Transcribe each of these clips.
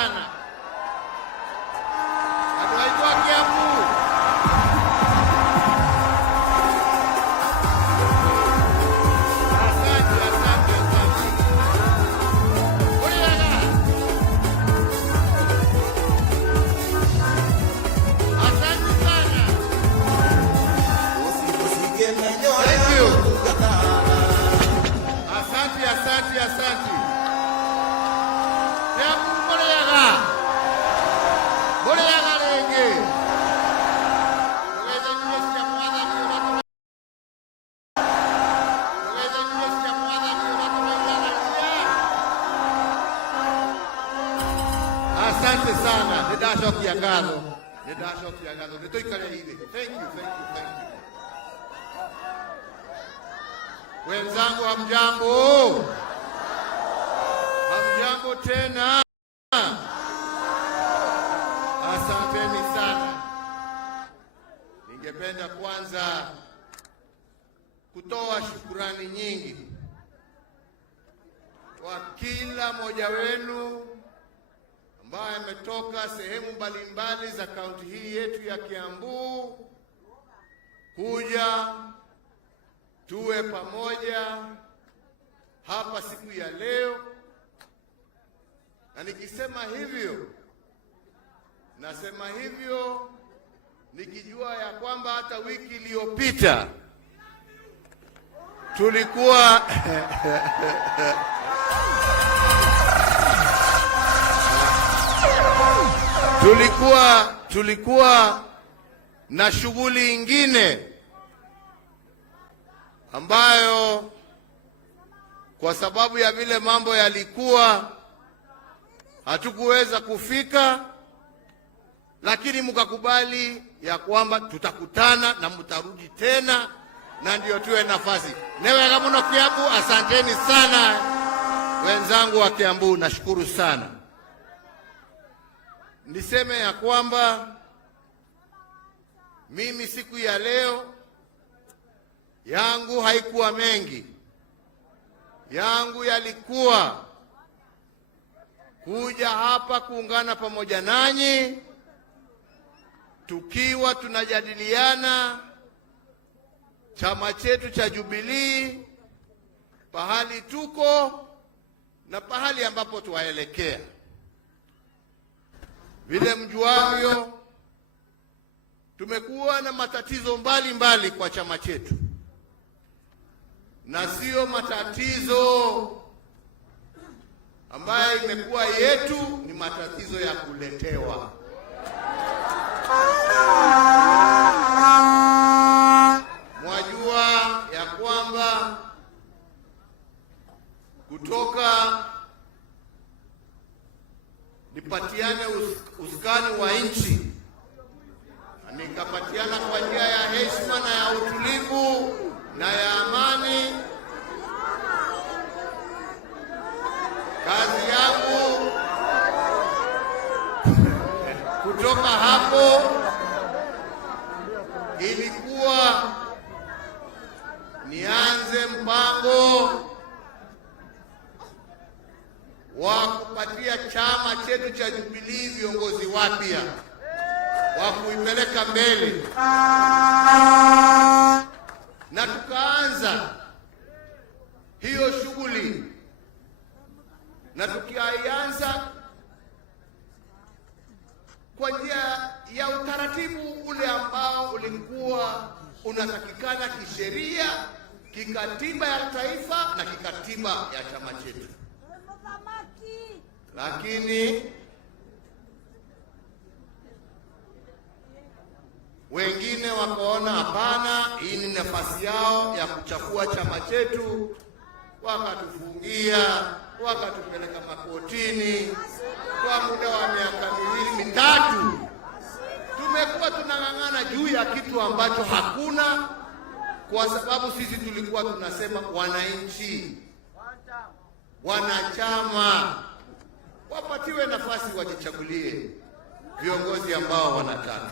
sana. Atuaitwa Kiambu. Asante. Kiambu Boreaga lenge. Asante sana. Nedasho kiangalo. Nitoikale hivi. Thank you. Wenzangu hamjambo. Hamjambo tena. Asanteni sana. Ningependa kwanza kutoa shukurani nyingi kwa kila mmoja wenu ambaye ametoka sehemu mbalimbali za kaunti hii yetu ya Kiambu kuja tuwe pamoja hapa siku ya leo. Na nikisema hivyo, nasema hivyo nikijua ya kwamba hata wiki iliyopita tulikuwa na shughuli ingine ambayo kwa sababu ya vile mambo yalikuwa hatukuweza kufika, lakini mkakubali ya kwamba tutakutana na mtarudi tena, na ndio tuwe nafasi. Newega muno Kiambu. Asanteni sana wenzangu wa Kiambu, nashukuru sana. Niseme ya kwamba mimi siku ya leo yangu haikuwa mengi. Yangu yalikuwa kuja hapa kuungana pamoja nanyi tukiwa tunajadiliana chama chetu cha Jubilee, pahali tuko na pahali ambapo tuwaelekea. Vile mjuavyo, tumekuwa na matatizo mbalimbali kwa chama chetu, na sio matatizo ambayo imekuwa yetu, ni matatizo ya kuletewa. Mwajua ya kwamba kutoka nipatiane usukani wa nchi, nikapatiana kwa njia ya heshima na ya utulivu na ya amani. Kazi yangu kutoka hapo ilikuwa nianze mpango wa kupatia chama chetu cha Jubilee viongozi wapya wa kuipeleka mbele, na tukaanza hiyo shughuli. Na tukianza kwa njia ya utaratibu ule ambao ulikuwa unatakikana kisheria, kikatiba ya taifa na kikatiba ya chama chetu. Lakini wengine wakaona hapana, hii ni nafasi yao ya kuchafua chama chetu, wakatufungia, wakatupeleka makotini. Kwa muda wa miaka miwili mitatu tumekuwa tunang'ang'ana juu ya kitu ambacho hakuna, kwa sababu sisi tulikuwa tunasema wananchi, wanachama wapatiwe nafasi wajichagulie viongozi ambao wanataka.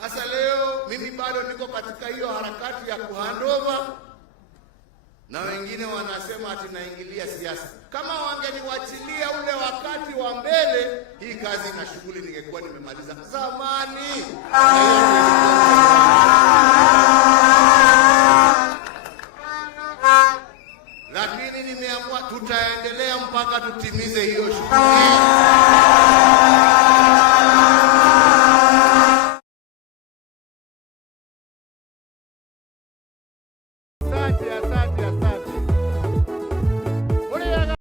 Sasa leo mimi bado niko katika hiyo harakati ya kuhandova, na wengine wanasema ati naingilia siasa. Kama wangeniwachilia ule wakati wa mbele, hii kazi na shughuli ningekuwa nimemaliza zamani. Lakini nimeamua tutaendelea mpaka tutimize hiyo shughuli.